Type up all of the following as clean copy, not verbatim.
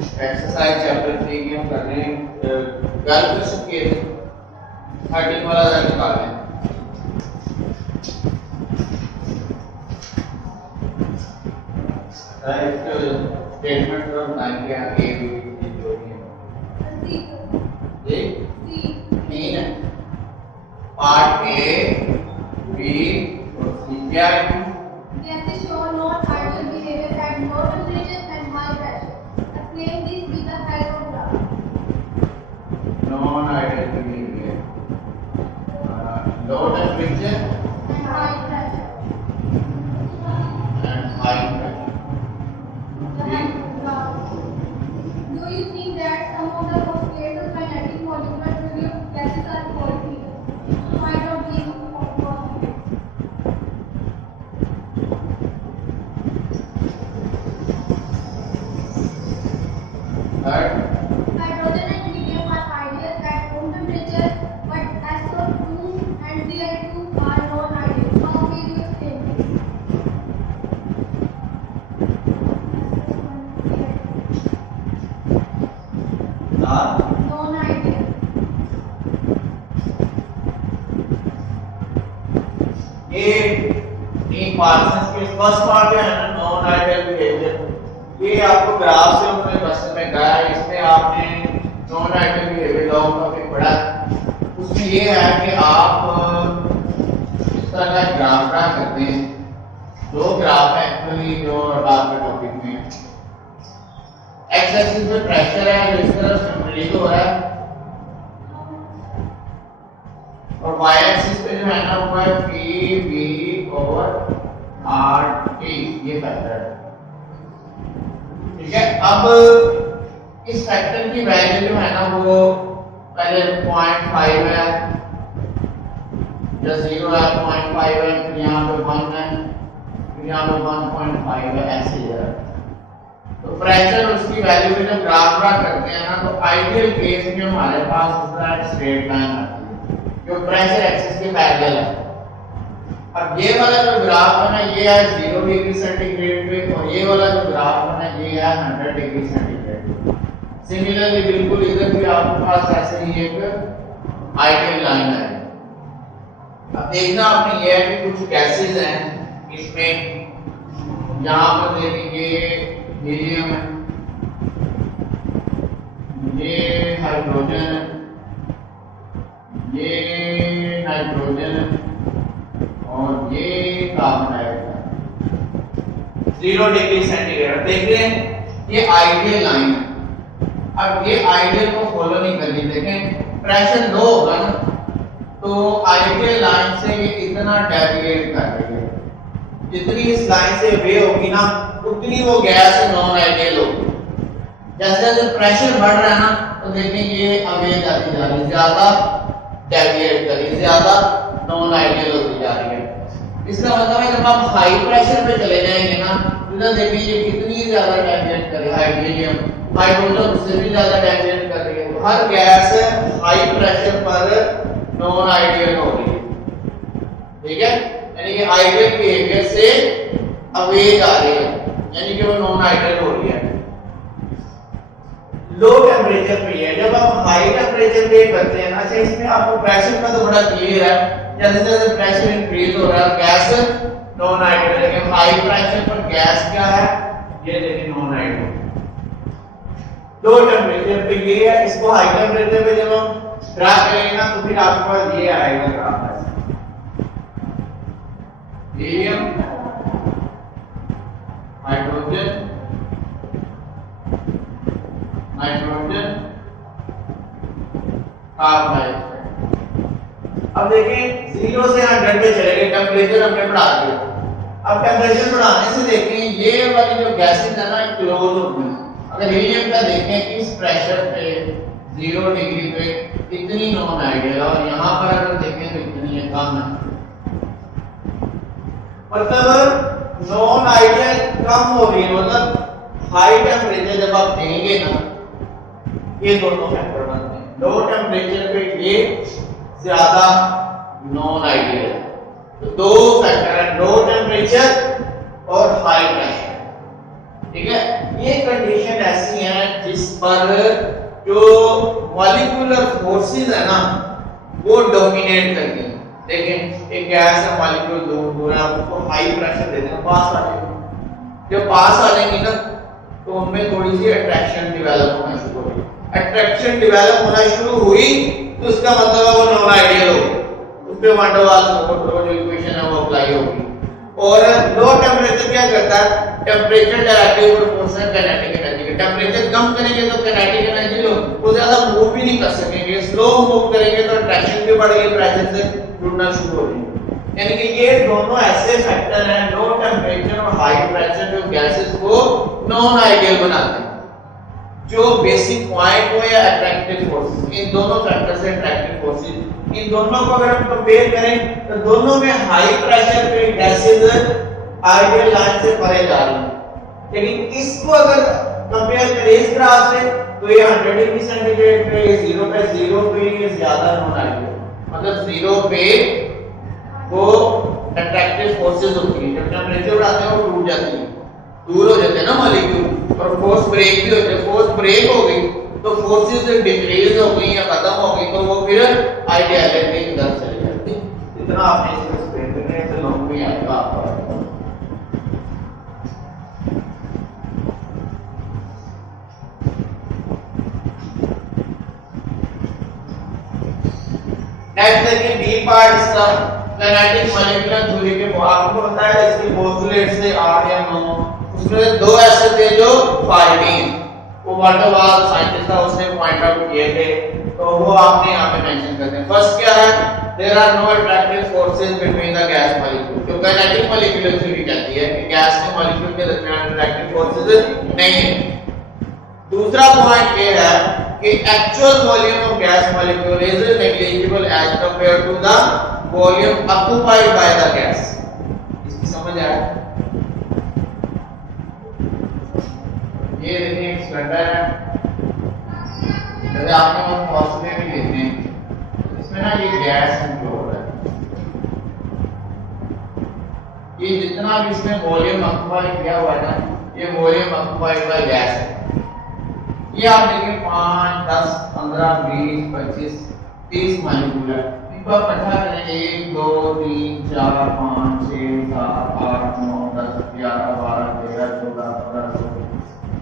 Exercise chapter 3 की हम कर रहे हैं। गर्ल क्वेश्चन के 13 वाला जरा निकाल लें। स्टेटमेंट और नाइन के आगे भी जो भी है जी तीन है पार्ट ए बी और सी क्या है जैसे show not ideal behaviour at low temperature and high pressure explain this with the help of graph non ideal behaviour low temperature and high pressure and high pressure Do you think that some of the most stable kinetic molecular fluid gases are called heat? Find out these possibilities. Third Hydrogen and helium are ideal at room temperature, but SO2 and Cl2 are non-ideal. How will you explain this? Non-ideal. ये तीन parts के first part है ना non ideal behaviour. ये आपको graph से हमने question में कहा है, इसमें आपने नॉन आइडियल बिहेवियर लॉ का भी पढ़ा। उसमें ये है कि आप इस तरह का ग्राफ ड्रा करते हैं। दो ग्राफ है एक्चुअली जो आपके टॉपिक में एक्स एक्सिस पे प्रेशर है जो इस तरफ से इंक्रीज हो रहा है और y एक्सिस पे जो है ना वो है PV ओवर RT ये फैक्टर है। ठीक है, अब इस फैक्टर की वैल्यू जो है ना वो पहले 0.5 है या 0 है 0.5 है फिर यहाँ पे 1 है फिर यहाँ पे 1.5 है ऐसे ही है। तो प्रेशर उसकी वैल्यू में जब ग्राफ ड्रा करते हैं ना तो आइडियल केस में हमारे पास उसका स्ट्रेट लाइन आती है जो प्रेशर एक्सिस के पैरेलल है। अब ये वाला जो ग्राफ है ना ये है 0 डिग्री सेंटीग्रेड पे और ये वाला जो ग्राफ है ना ये है 100 डिग्री सेंटीग्रेड। सिमिलरली बिल्कुल इधर भी आपके पास ऐसे ही एक आइडियल लाइन है। अब देखना आपने ये है कि कुछ गैसेस हैं इसमें, यहाँ पर देखेंगे हीलियम है, ये हाइड्रोजन है, ये नाइट्रोजन है और ये कार्बन डाइऑक्साइड 0 डिग्री सेंटीग्रेड। देख रहे हैं ये आइडियल लाइन है। अब ये आइडियल को फॉलो नहीं करनी। देखें प्रेशर लो होगा ना तो आइडियल लाइन से ये इतना डेविएट कर रही है, जितनी इस लाइन से वे होगी ना उतनी वो गैस नॉन आइडियल होगी। जैसे जैसे प्रेशर बढ़ रहा है ना तो देखें ये अवे जाती जा रही है, ज्यादा डेविएट कर रही है, ज्यादा नॉन आइडियल होती जा रही है। इसका मतलब है जब आप हाई प्रेशर पे चले जाएंगे ना तो देखें ये कितनी ज्यादा डेविएट कर रही है। हाइड्रोजन हाइड्रोजन उससे भी ज्यादा डेविएट कर रही है। हर गैस हाई प्रेशर पर नॉन आइडियल हो रही है। ठीक है, यानी कि आइडियल बिहेवियर से अवे जा रही है, यानी कि वो नॉन आइडियल हो रही है। लो टेंपरेचर पे है, जब आप हाई टेंपरेचर पे करते हैं ना, अच्छा इसमें आपको प्रेशर का तो बड़ा क्लियर है, जैसे जैसे प्रेशर इंक्रीज हो रहा है गैस नॉन आइडियल है। लेकिन हाई प्रेशर पर गैस क्या है ये देखिए नॉन आइडियल। लो टेंपरेचर पे ये है, इसको हाई टेंपरेचर पे जब हम ड्रा करेंगे ना तो फिर आपके पास ये आएगा graph helium hydrogen nitrogen carbon dioxide. अब देखें 0 से 100 पे चले गए, टेंपरेचर हमने बढ़ा दिया। अब टेंपरेचर बढ़ाने से देखें ये वाली जो गैसेस है ना क्लोज हो गई। अगर हीलियम का देखें कि इस प्रेशर पे 0 डिग्री पे इतनी नॉन आइडियल और यहाँ पर अगर देखें तो इतनी है कम है। मतलब नॉन आइडियल कम हो रही है, मतलब हाई टेंपरेचर जब आप देंगे ना ये दोनों फैक्टर बनते हैं। लो टेंपरेचर पे ये ज्यादा नॉन आइडियल है। तो दो फैक्टर है, लो टेंपरेचर और हाई प्रेशर। ठीक है, ये कंडीशन ऐसी है जिस पर जो मॉलिक्यूलर फोर्सेस है ना वो डोमिनेट करती हैं। लेकिन एक गैस है, मॉलिक्यूल दूर है, आपको हाई प्रेशर दे देना, पास आ जाएगी। जब पास आ जाएंगी ना तो उनमें थोड़ी सी अट्रैक्शन डेवलप होना शुरू होगी। अट्रैक्शन डेवलप होना शुरू हुई तो उसका मतलब है वो नॉन आइडियल होगी, उस पे वान डर वाल्स जो इक्वेशन है वो अप्लाई होगी। और लो टेम्परेचर क्या करता है, temperature directly proportional kinetic energy के। टेम्परेचर कम करेंगे तो काइनेटिक एनर्जी वो ज्यादा मूव भी नहीं कर सकेंगे, स्लो मूव करेंगे तो अट्रैक्शन भी बढ़ेगी, प्रेशर से जुड़ना शुरू हो जाएंगे। यानी कि ये दोनों ऐसे फैक्टर हैं, लो टेम्परेचर और हाई प्रेशर, जो गैसेस को नॉन आइडियल बनाते हैं। जो बेसिक पॉइंट हो या अट्रैक्टिव फोर्सेस, इन दोनों फैक्टर से अट्रैक्टिव फोर्सेस, इन दोनों को अगर हम कंपेयर करें तो दोनों में हाई प्रेशर पे गैसेस आइडियल लाइन से परे जा रही हैं। लेकिन इसको अगर कंपेयर करें इस ग्राफ से तो ये 100 डिग्री सेंटीग्रेड पे, ये 0 पे ये ज्यादा नॉन आइडियल, मतलब 0 पे वो अट्रैक्टिव फोर्सेस होती है। जब टेम्परेचर बढ़ाते हैं वो टूट जाती है, दूर हो जाते हैं ना मॉलिक्यूल, और फोर्स ब्रेक भी होते हैं। फोर्स ब्रेक हो गई तो फोर्सेस डिक्रीज हो गई या खत्म हो गई तो वो फिर आइडियलिटी की तरफ चली जाती है। इतना आपने इसको एक्सप्लेन करने से लॉन्ग में आएगा आपका। नेक्स्ट देखिए बी पार्ट इसका काइनेटिक मॉलिक्यूलर थ्योरी के आपको पता है इसके पोस्टुलेट से 8 या 9, उसमें दो ऐसे थे जो फाइटिंग, वो वान डर वाल्स साइंटिस्ट था, उसने पॉइंट आउट किए थे, तो वो आपने यहां पे मेंशन करते हैं। फर्स्ट क्या है, there are no attractive forces between the gas molecule. जो काइनेटिक मॉलिक्यूलर थ्योरी कहती है कि गैस के मॉलिक्यूल के दरमियान अट्रैक्टिव फोर्सेस नहीं है। दूसरा पॉइंट ये है कि actual volume of gas molecule is negligible as compared to the volume occupied by the gas. इसकी समझ आया? ये देखिए एक सिलेंडर है, जैसे आपने वो फॉस्फेट भी लेते हैं, इसमें ना ये गैस इंक्लूड है। ये जितना भी इसमें वॉल्यूम ऑक्युपाई किया हुआ है ना, ये वॉल्यूम ऑक्युपाइड बाय गैस है। ये आप देखिए 5, 10, 15, 20, 25, 30 मॉलिक्यूल है। इनको आप इकट्ठा करेंगे 1, 2, 3, 4, 5, 6, 7, 8, 9, 10, 11, 12, 13, 14, 15, 16,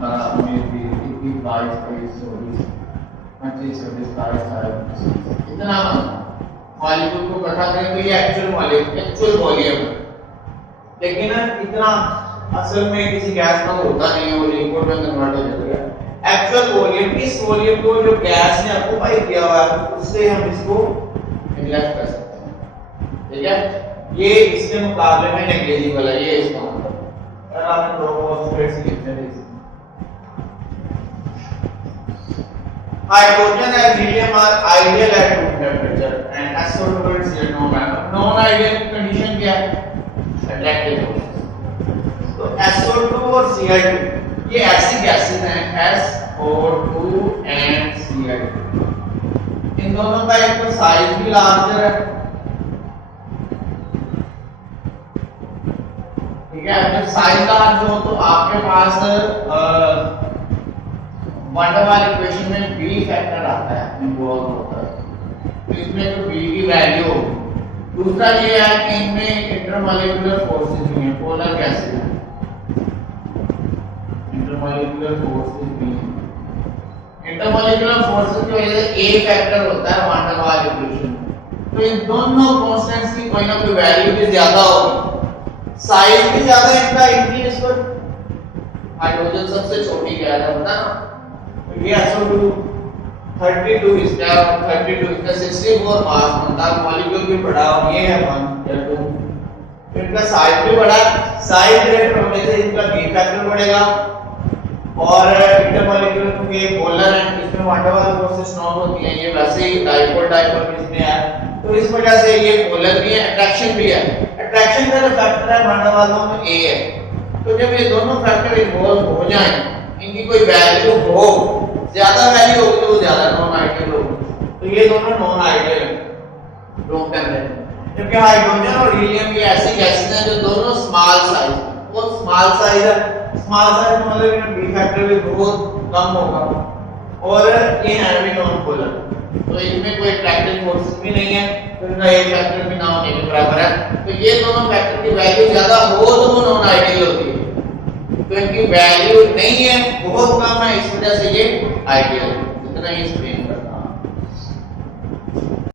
19, 20, 21, 22, 23, 24, 25, 26, 27, 28, इतना मॉलिक्यूल को इकट्ठा करें तो ये एक्चुअल मॉलिक्यूल, एक्चुअल वॉल्यूम है। लेकिन इतना असल में किसी गैस का होता नहीं है, वो लिक्विड में कन्वर्ट हो जाता है। एक्चुअल वॉल्यूम, इस वॉल्यूम को जो गैस ने ऑक्युपाई किया हुआ है उससे हम इसको नेग्लेक्ट कर सकते हैं, ठीक है। ये इसके मुकाबले में नेग्लिजिबल है, ये इसका मतलब। अगर आपने दो फॉस्फेट्स लिखते हैं, hydrogen and helium are ideal at room temperature and SO2 is non ideal condition क्या है, अट्रैक्टिव फोर्सेस। तो SO2 और Cl2 ये ऐसी गैसेस हैं, SO2 एंड Cl2, इन दोनों का एक तो साइज भी लार्जर है, ठीक है। जब साइज लार्ज हो तो आपके पास वान डर वाल इक्वेशन में B फैक्टर आता है, इन्वॉल्व होता है, तो इसमें तो B की वैल्यू होगी। दूसरा ये है कि इनमें इंटरमॉलिक्यूलर फोर्सेस भी हैं, पोलर गैसेस हैं, इंटरमॉलिक्यूलर फोर्सेस भी हैं। इंटरमॉलिक्यूलर फोर्सेस की वजह से A फैक्टर होता है वान डर वाल इक्वेशन, तो इन दोनों कांस्टेंट्स की कोई ना कोई वैल्यू भी ज्यादा होगी, साइज भी ज्यादा इनका इंक्रीज पर। हाइड्रोजन सबसे छोटी गैस है, पता ना, ये SO2 32 इसका 32 इसका 64 मास बनता है, मॉलिक्यूल भी बड़ा और ये है 1 या 2, तो इनका साइज भी बड़ा, साइज ग्रेटर होने से इनका B फैक्टर बढ़ेगा। और इंटरमॉलिक्यूलर क्योंकि पोलर है, इसमें वान डर वाल फोर्सेस नॉन होती हैं, ये वैसे ही डाइपोल डाइपोल इसमें है, तो इस वजह से ये पोलर भी है, अट्रैक्शन भी है। अट्रैक्शन का जो फैक्टर है वान डर वालों में A है, तो जब ये दोनों फैक्टर इन्वॉल्व हो जाएं, इनकी कोई वैल्यू हो, ज्यादा वैल्यू होगी तो वो ज्यादा नॉन आइडियल होगी, तो ये दोनों नॉन आइडियल हैं रूम टेंपरेचर। जबकि हाइड्रोजन और हीलियम ये ऐसी गैसेस हैं जो दोनों स्मॉल साइज, वो स्मॉल साइज है, स्मॉल साइज मतलब इनमें B फैक्टर फैक्टर भी बहुत कम होगा और ये है भी नॉन पोलर, तो इनमें कोई अट्रैक्टिव फोर्स भी नहीं है, तो इनका एक फैक्टर भी ना होने के बराबर है। तो ये दोनों फैक्टर की वैल्यू ज्यादा हो तो वो नॉन आइडियल होती है, तो इनकी वैल्यू नहीं है, बहुत कम है, इस वजह से ये आइडियल है। इतना ही